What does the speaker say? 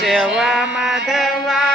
ಶವ ಮಾಧವಾ